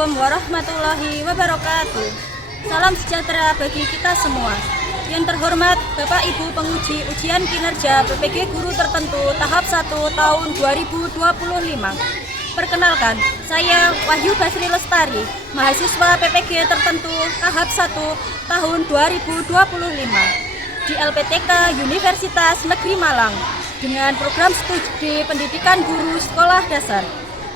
Assalamualaikum warahmatullahi wabarakatuh. Salam sejahtera bagi kita semua. Yang terhormat Bapak Ibu penguji ujian kinerja PPG Guru Tertentu tahap 1 tahun 2025. Perkenalkan, saya Wahyu Basri Lestari, mahasiswa PPG Tertentu tahap 1 tahun 2025 di LPTK Universitas Negeri Malang dengan program studi pendidikan guru sekolah dasar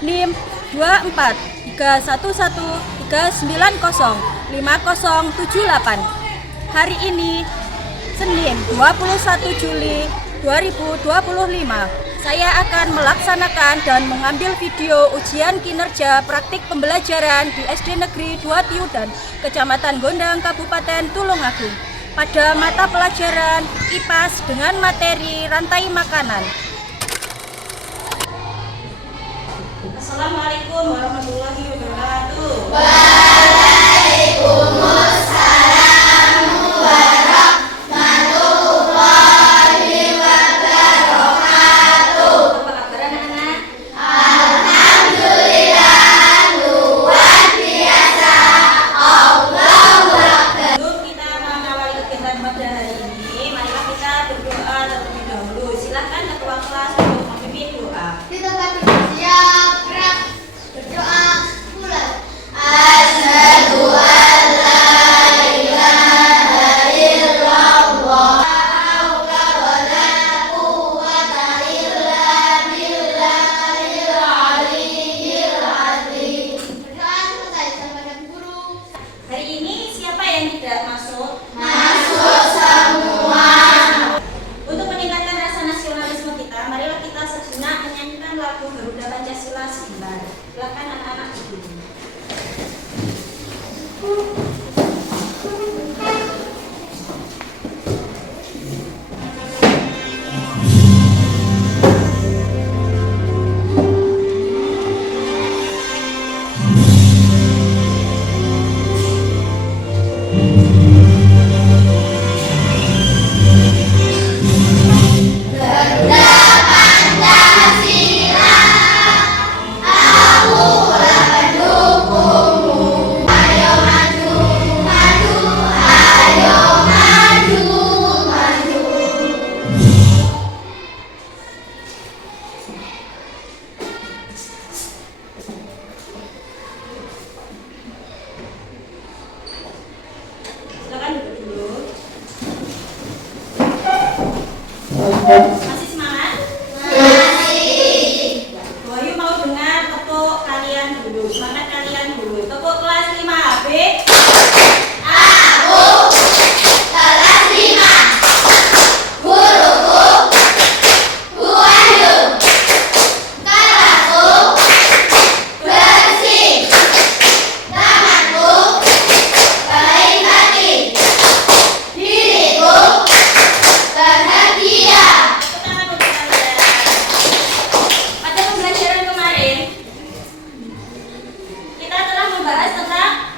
NIM 243139050078. Hari ini Senin 21 Juli 2025 saya akan melaksanakan dan mengambil video ujian kinerja praktik pembelajaran di SD Negeri 2 Tiudan, Kecamatan Gondang, Kabupaten Tulungagung pada mata pelajaran IPAS dengan materi rantai makanan. Assalamualaikum warahmatullahi wabarakatuh. Waalaikumsalam warahmatullahi wabarakatuh. Apa kabar anak-anak? Alhamdulillah, luar biasa. Allahu Akbar. Sebelum kita mengawali kegiatan pada hari ini, marilah kita berdoa terlebih dahulu. Silakan ketua kelas untuk memimpin doa. Kita siap, gerak, berdoa, mulai. Asyhadu an la ilaha illallah, la haula wala quwwata illa billahil aliyyil azim. Berdoa selesai sama guru. Hari ini siapa yang tidak masuk? Masuk semua. Untuk meningkatkan rasa nasionalisme kita, marilah kita sejenak menyanyikan lagu Garuda Pancasila sebentar. Silakan anak-anak berdiri. Garuda Pancasila, akulah pendukungmu. Ayo maju, maju, ayo maju, maju. Silakan duduk dulu. Masih semangat? Masih. Bu Ayu mau dengar tepuk kalian dulu. Semangat kalian dulu. Tepuk kelas 5B. Aku kelas 5. Guruku Bu Ayu. Kelasku bersih. Tamanku baik hati. Diriku bahagia. Pertama untuk kalian. Pada pembelajaran kemarin, kita telah membahas tentang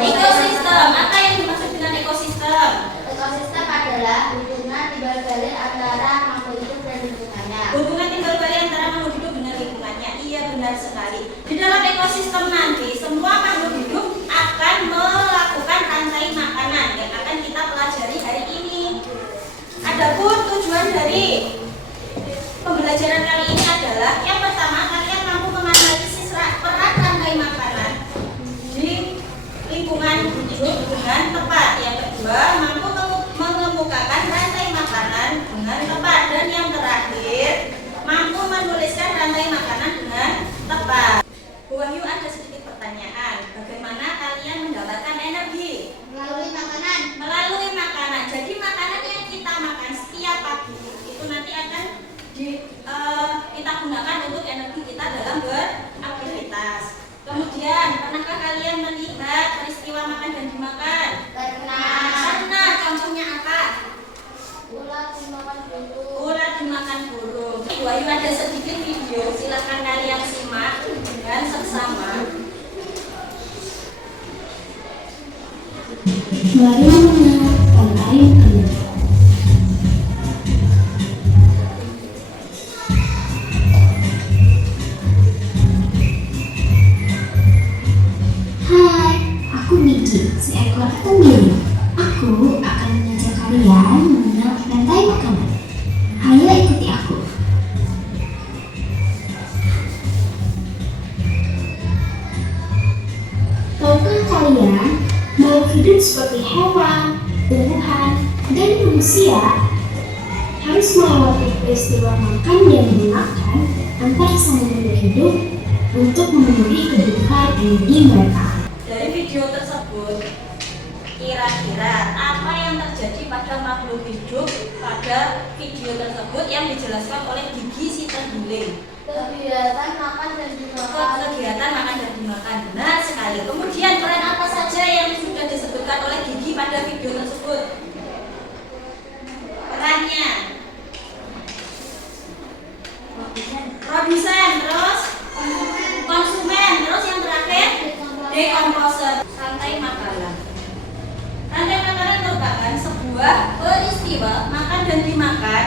ekosistem. Apa yang dimaksud dengan ekosistem? Ekosistem adalah hubungan timbal balik antara makhluk hidup dan lingkungannya. Hubungan timbal balik antara makhluk hidup dengan lingkungannya. Iya, benar sekali. Di dalam ekosistem nanti, semua makhluk hidup akan melakukan rantai makanan yang akan kita pelajari hari ini. Adapun tujuan dari pembelajaran kali ini adalah yang pertama, kalian mampu menganalisis peran rantai makanan di lingkungan hidup dengan tepat. Yang kedua, mampu mengemukakan rantai makanan dengan tepat. Dan yang terakhir, mampu menuliskan rantai makanan dengan tepat. Bu Wahyu, ada sedikit pertanyaan. Bagaimana kalian mendapatkan energi? Melalui makanan. Melalui makanan. Jadi makanan yang kita makan setiap pagi itu nanti akan kita gunakan untuk energi kita dalam beraktivitas. Kemudian, pernahkah kalian melihat peristiwa makan dan dimakan? Pernah. Pernah. Contohnya apa? Ulat dimakan burung. Ulat dimakan burung. Bu Ayu ada sedikit video, silakan kalian simak dengan seksama. Bagaimana rantai kinerja? seperti hewan, tumbuhan, dan manusia harus melewati peristiwa makan dan memakan antar sama makhluk hidup untuk memenuhi kebutuhan energi mereka. Dari video tersebut, kira-kira apa yang terjadi pada makhluk hidup pada video tersebut yang dijelaskan oleh Gigi si terenggiling? Kegiatan makan dan dimakan. Kegiatan makan dan dimakan. Benar sekali. Kemudian peran apa saja yang sudah disebutkan oleh Gigi pada video tersebut? Perannya produsen, terus konsumen, terus yang terakhir dekomposer. Rantai makanan. Rantai makanan merupakan sebuah peristiwa makan dan dimakan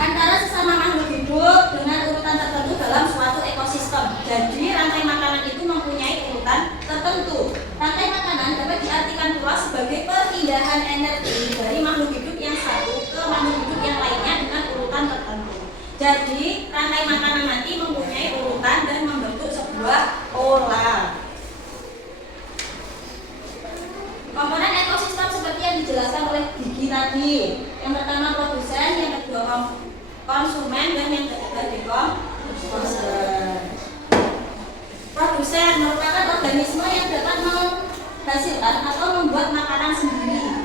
antara sesama makhluk hidup dengan urutan tertentu dalam suatu ekosistem. Jadi rantai makanan itu mempunyai urutan tertentu. Rantai makanan dapat diartikan pula sebagai perpindahan energi dari makhluk hidup yang satu ke makhluk hidup yang lainnya dengan urutan tertentu. Jadi rantai makanan nanti mempunyai urutan dan membentuk sebuah pola. Komponen ekosistem seperti yang dijelaskan oleh Gigi tadi. Yang pertama produsen, yang kedua konsumen, dan yang ketiga dekomposer. Produsen merupakan organisme yang dapat menghasilkan atau membuat makanan sendiri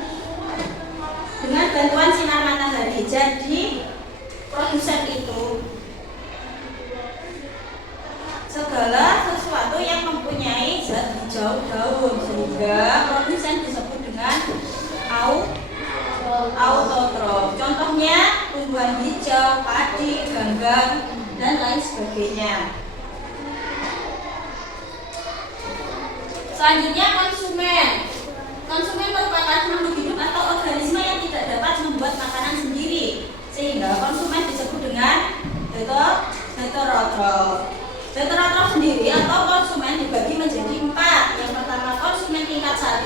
dengan bantuan sinar matahari. Jadi produsen itu segala sesuatu yang mempunyai zat hijau daun, sehingga produsen disebut dengan autotrof. Contohnya tumbuhan hijau, padi, ganggang, dan lain sebagainya. Selanjutnya konsumen. Konsumen merupakan makhluk hidup atau organisme yang tidak dapat membuat makanan sendiri, sehingga konsumen disebut dengan heterotrof. Heterotrof sendiri atau konsumen dibagi menjadi 4. Yang pertama konsumen tingkat 1,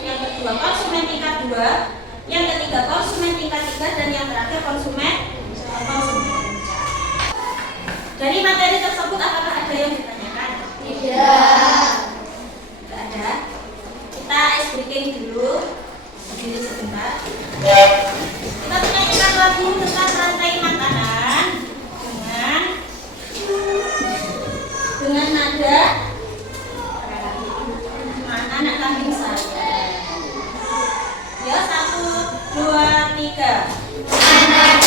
yang kedua konsumen tingkat 2, yang ketiga konsumen tingkat 3, dan yang terakhir konsumen. Dari materi tersebut apakah ada yang ditanyakan? Tidak. Tidak ada. Kita ice breaking dulu. Berdiri sebentar. Kita menyanyikan lagu tentang rantai makanan dengan nada anak kambing saya. Ya, 1, 2, 3. Anak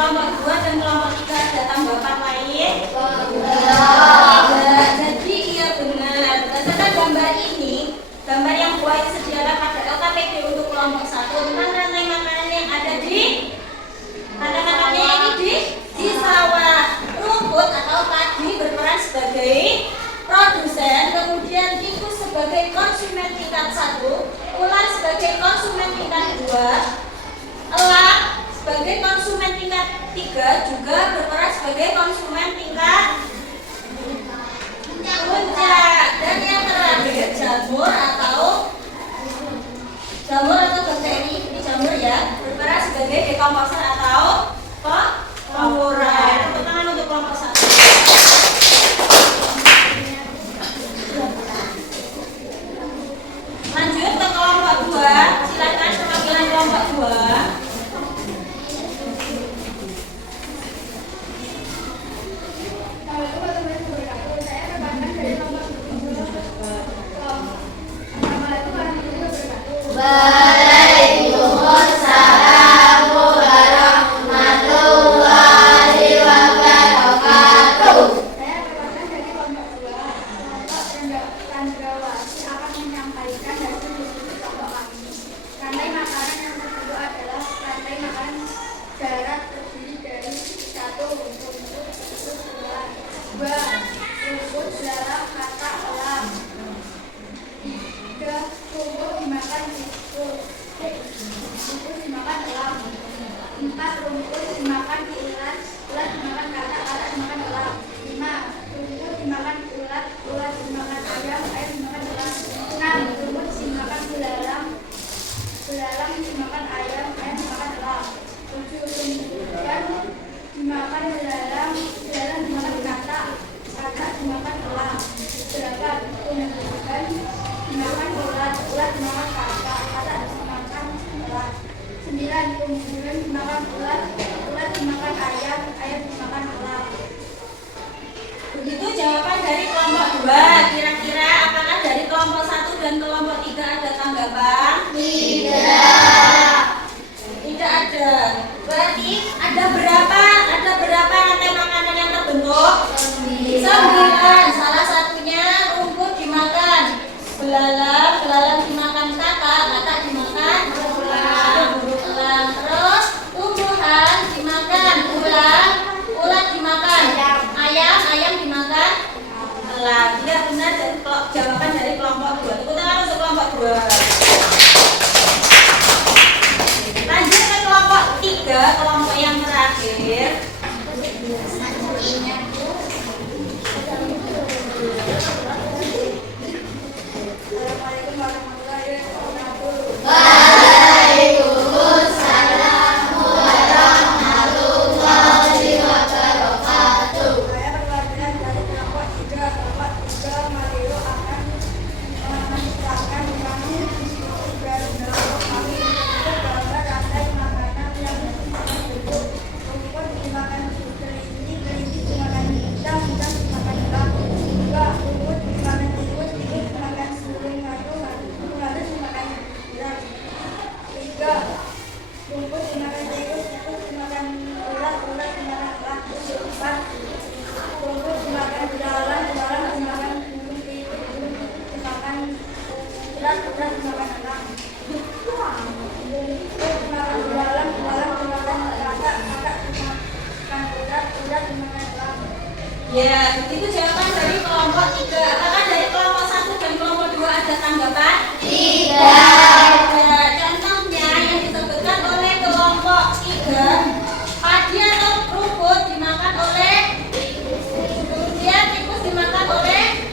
kelompok 2 dan kelompok 3 ada tanggapan lain? Jadi iya benar. Berdasarkan gambar ini, gambar yang buat sediakan pada LKPD untuk kelompok 1 tentang rantai makanan yang ada di rantai-rantai ini di sawah. Rumput atau padi berperan sebagai produsen, kemudian tikus sebagai konsumen tingkat 1, ular sebagai konsumen tingkat 2, elang sebagai konsumen tingkat 3 juga berperan sebagai konsumen tingkat puncak. Dan yang terakhir jamur atau bakteri, ini jamur ya, berperan sebagai dekomposer atau pengurang. Tepuk tangan untuk kelompok 1. Lanjut ke kelompok 2, silakan perwakilan kelompok 2. Waalaikumsalam warahmatullahi wabarakatuh. Saya merupakan dari kelompok 2. Kelompok Chandrawasih akan menyampaikan hasil diskusi kelompok kami. Rantai makanan yang kedua adalah rantai makanan darat terdiri dari 1. Rumput, 2. Rumput, belalang, katak, elang. 3. Rumput dimakan tikus. Rumput dimakan elang. 4. Rumput dimakan ulat, ulat dimakan katak, katak dimakan elang. 5. Rumput dimakan ulat, ulat dimakan ayam, ayam dimakan elang. 6. Rumput dimakan belalang, belalang dimakan ayam, ayam dimakan elang. 7. Rumput dimakan belalang, belalang dimakan katak, katak dimakan elang. 8. Tumbuhan dimakan ulat, ulat dimakan katak, katak dimakan elang. 9. Tumbuhan dimakan ulat, ulat dimakan ayam, ayam dimakan elang. Begitu jawaban dari kelompok 2. Kira-kira apakah dari kelompok 1 dan kelompok 3 ada tanggapan? Tidak ada. Berarti ada berapa rantai makanan yang terbentuk? 9. Salah satunya rumput dimakan belalang, belalang dimakan katak, katak dimakan burung elang. Terus tumbuhan dimakan ulat, ulat dimakan ayam, ayam dimakan elang. Tidak benar dari jawaban dari kelompok 2. Tepuk tangan untuk kelompok 2. Lanjut ke kelompok 3, kelompok yang terakhir. Assalamualaikum warahmatullahi wabarakatuh. Waalaikumsalam warahmatullahi wabarakatuh. Saya perwakilan dari kelompok 3. Kelompok 3 Mario akan menceritakan kami diskusi dari kelompok kami untuk gambar rantai makanan yang terbentuk. Rumput dimakan kelinci, kelinci dimakan udang, udang dimakan elang. 2. Rumput dimakan tikus, tikus dimakan burung hantu, hantu dimakan ular. 3. Rumput dimakan tikus, tikus dimakan ulat, ulat dimakan elang. 4. Rumput dimakan belalang, belalang dimakan burung pipit, burung pipit dimakan ulat, ulat dimakan elang. Rumput dimakan belalang, belalang dimakan katak, katak dimakan ulat, ulat dimakan elang. Ya, begitu jawaban dari kelompok 3. Apakah dari kelompok 1 dan kelompok 2 ada tanggapan? Ada. Contohnya yang disebutkan oleh kelompok 3, padi atau rumput dimakan oleh, kemudian tikus dimakan oleh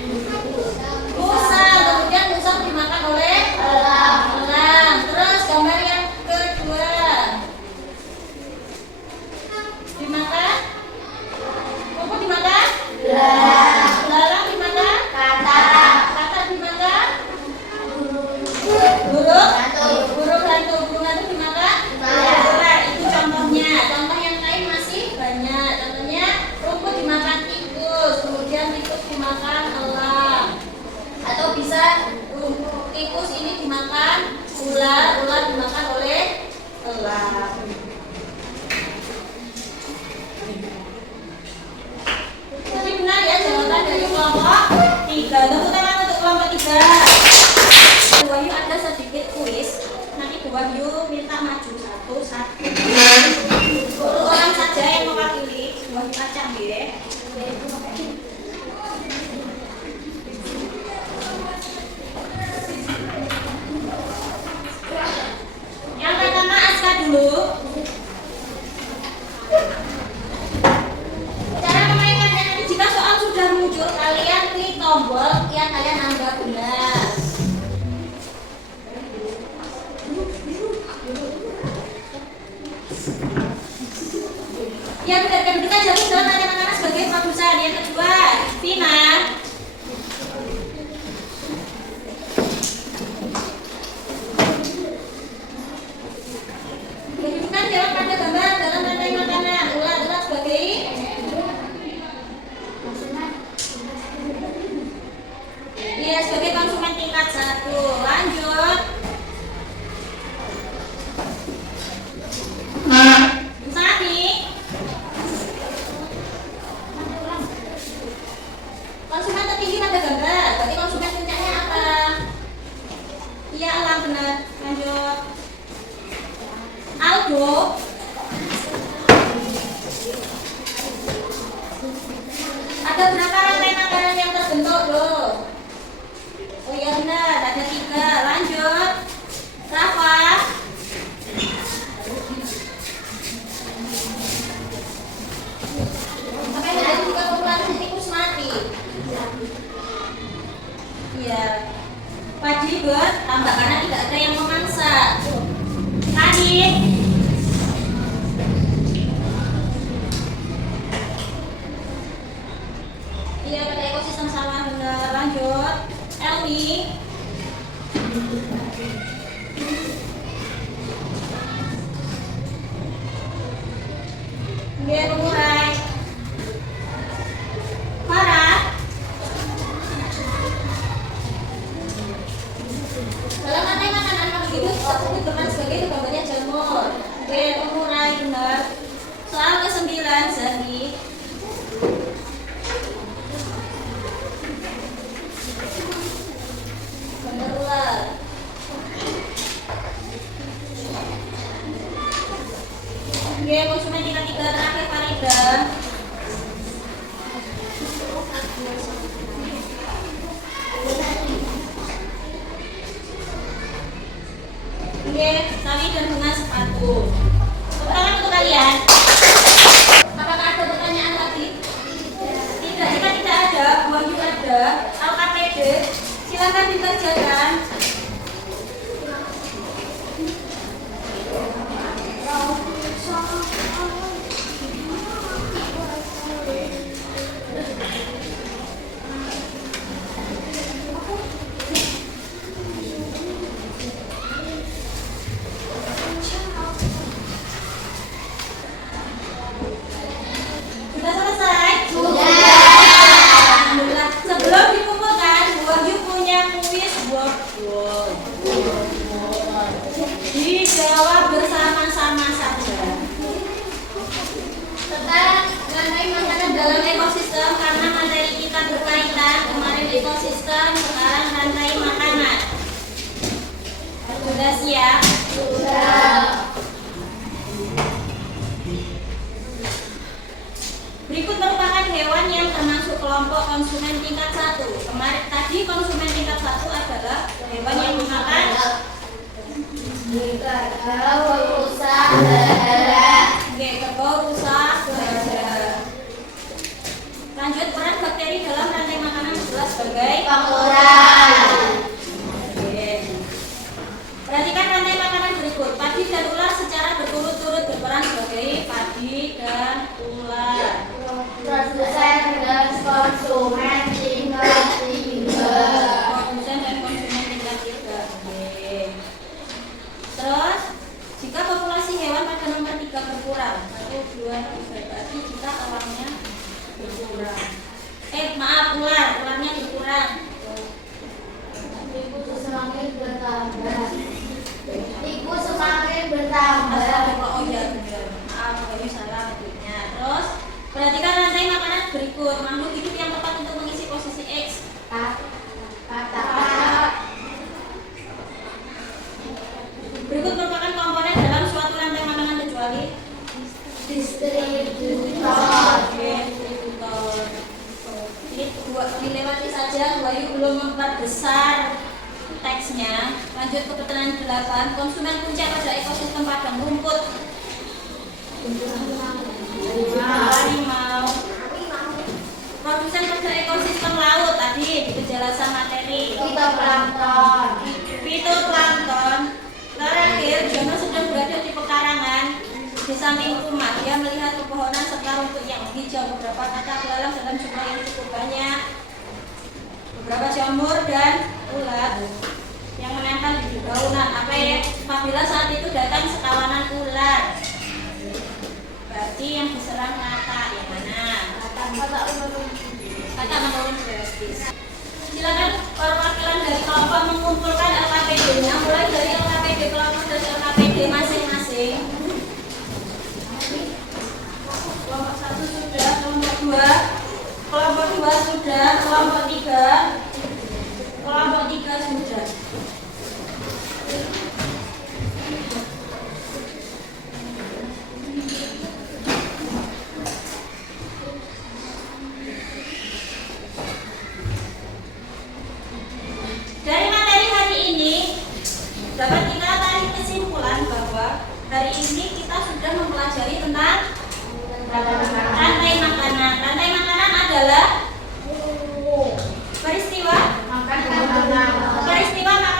musang, kemudian musang dimakan oleh elang. Terus gambar yang kedua dimakan, rumput dimakan, belalang dimakan, katak dimakan, burung 3. Bu Wahyu ada sedikit kuis. Nanti Bu Wahyu minta maju satu. Orang saja yang mewakili. Bu Wahyu acak ya. Yang pertama Aska dulu. Cara memainkannya nanti jika soal sudah muncul, kalian klik tombol yang kalian anggap benar. Yang kedua jatuh dalam tanya-tanya sebagai produser. Yang kedua, Vina. Kedudukan dalam pada gambar dalam rantai makanan. Ulat sebagai iya, sebagai konsumen tingkat 1. Lanjut. Sani. Konsumen tertinggi pada gambar. Berarti konsumen puncaknya apa? Iya, Alam benar. Lanjut. Aldo. Ada berapa rantai makanan yang terbentuk, Do? Oh iya benar, ada 3. Lanjut. Rafa. Sampai ada 3 populasi tikus mati. Iya. Padi bertambah karena tidak ada yang memangsa. Tadi. Iya, pada ekosistem sawah benar. Lanjut. Elmi. Dia pengurai. Farah. Dalam rantai makanan makhluk hidup tersebut berperan sebagai gambarnya jamur. Dia pengurai benar. Soal ke-9, Zahri. Gambar ular. Dia konsumen tingkat 3 terakhir Farida. Oke, kami dan bunga sepatu. Pertama untuk kalian. Apakah ada pertanyaan lagi? Tidak. Jika tidak ada, Bu Wahyu ada, LKPD, silakan dikerjakan. Sudah selesai? Alhamdulillah. Sebelum dikumpulkan, Bu Wahyu punya kuis workbook. Dijawab bersama-sama saja. Tentang rantai makanan dalam ekosistem, karena materi kita berkaitan. Kemarin ekosistem, sekarang rantai makanan. Sudah siap? Sudah. Berikut merupakan hewan yang termasuk kelompok konsumen tingkat 1. Kemarin tadi konsumen tingkat 1 adalah hewan yang memakan Kerbau, rusa, berdarah. kerbau, rusa, berdarah. Lanjut, peran bakteri dalam rantai makanan jelas sebagai Pengurai. Perhatikan rantai makanan berikut. Padi dan ular secara berturut-turut berperan sebagai padi dan ular. Produsen dan konsumen tingkat 3. Produsen dan konsumen tingkat 3. Oke. Terus, jika populasi hewan pada nomor 3 berkurang, 1, 2, 3, berarti jika awalnya berkurang. Ularnya berkurang. Tikus semakin bertambah. Tikus semakin bertambah. Oh iya benar. Maaf, ini salah artinya. Terus, perhatikan rantai makanan berikut. Makhluk hidup yang tepat untuk mengisi posisi X. Kata sebelum memperbesar teksnya, lanjut ke pertanyaan 8. Konsumen puncak pada ekosistem padang rumput. Harimau. Produsen pada ekosistem laut tadi di penjelasan materi. Fitoplankton. Fitoplankton. Terakhir, Jono sedang berada di pekarangan di samping rumah. Dia melihat pepohonan serta rumput yang hijau. Beberapa kata belalang dalam jumlah yang cukup banyak. Beberapa jamur dan ulat yang menempel di daunan. Apa ya? Apabila saat itu datang sekawanan ular, berarti yang diserang kata yang mana? Kata menurun drastis. Silakan perwakilan dari kelompok mengumpulkan LKPD-nya, mulai dari LKPD kelompok dan LKPD masing-masing. Kelompok 1 sudah, kelompok 2 sudah, kelompok 3 sudah. Dari materi hari ini dapat kita tarik kesimpulan bahwa hari ini kita sudah mempelajari tentang rantai makanan. Rantai makanan adalah peristiwa makan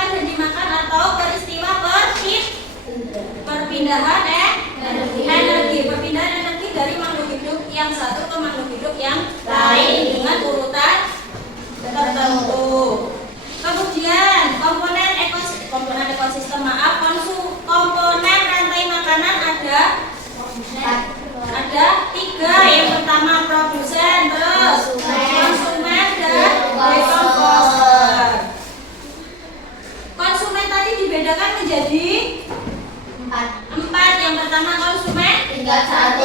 dan dimakan atau peristiwa perpindahan energi dari makhluk hidup yang satu ke makhluk hidup yang lain dengan urutan tertentu. Kemudian komponen ekosistem komponen rantai makanan ada 3. Yang pertama produsen, terus konsumen dan dekomposer. Konsumen tadi dibedakan menjadi 4. Yang pertama konsumen Tingkat 1.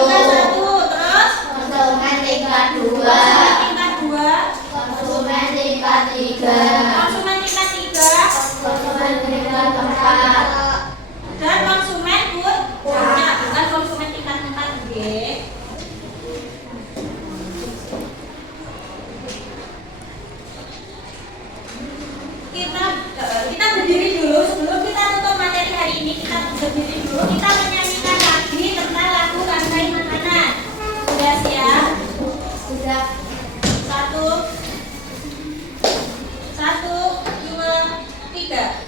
terus Konsumen tingkat 2. konsumen tingkat 3, Konsumen tingkat 3. Konsumen tingkat 4. dan konsumen puncak, bukan konsumen tingkat 4 G. Kita berdiri dulu sebelum kita tutup materi hari ini. Kita berdiri dulu, kita menyanyikan lagi tentang lagu rantai makanan. Sudah siap? Sudah. 1, 2, 3.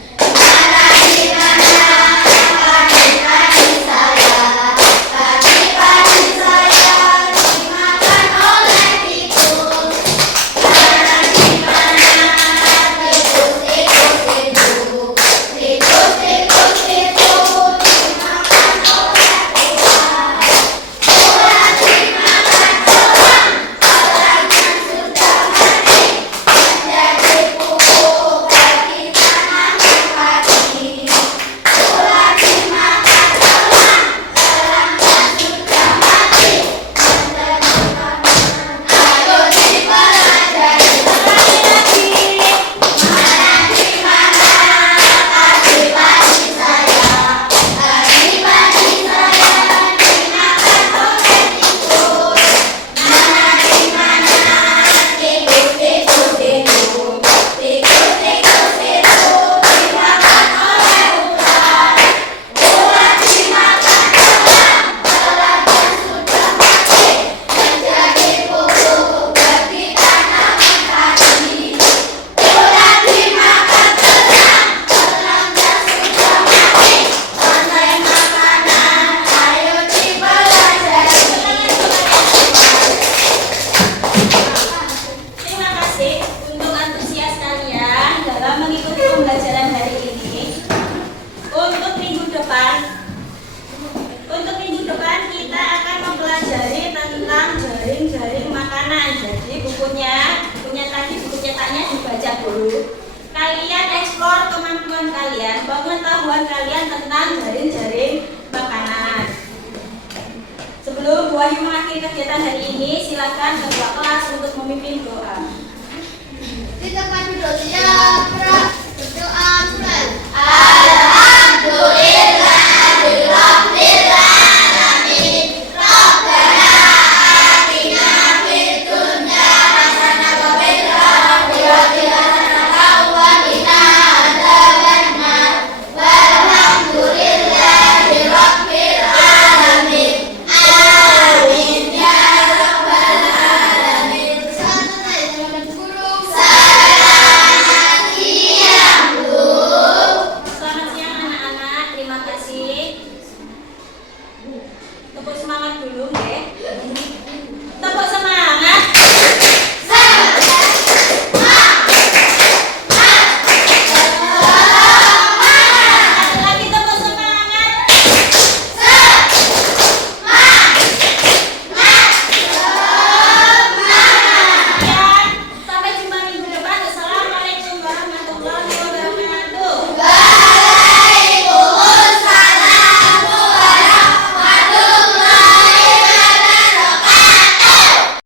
Kalian eksplor kemampuan kalian, pengetahuan kalian tentang jaring-jaring makanan. Sebelum Bu Ayu mengakhiri kegiatan hari ini, silakan ketua kelas untuk memimpin doa. Di tempat duduknya berdoa.